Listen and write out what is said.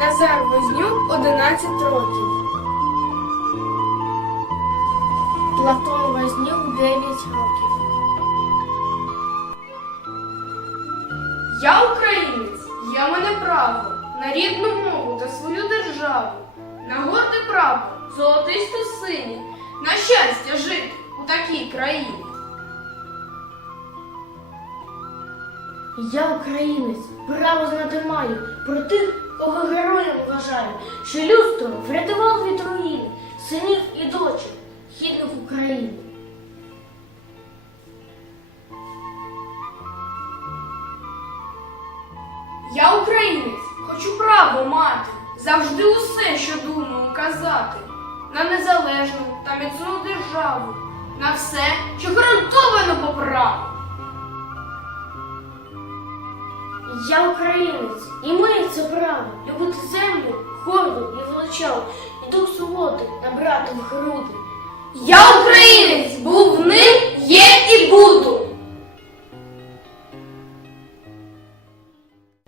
Назар Вознюк 11 років. Платон Вознюк 9 років. Я українець, я мене право на рідну мову та свою державу, на горде право, золотисто синій, на щастя жити у такій країні. Я українець, право знати маю про тих, кого героєм вважаю, що людство врятував від руїни, синів і дочок, гідних України. Я українець, хочу право мати, завжди усе, що думаю, казати, на незалежну та міцну державу, на все, що гарантовано по праву. Я українець, і маю це право любити землю, горду і величаву, і дух суботи набрати в груди.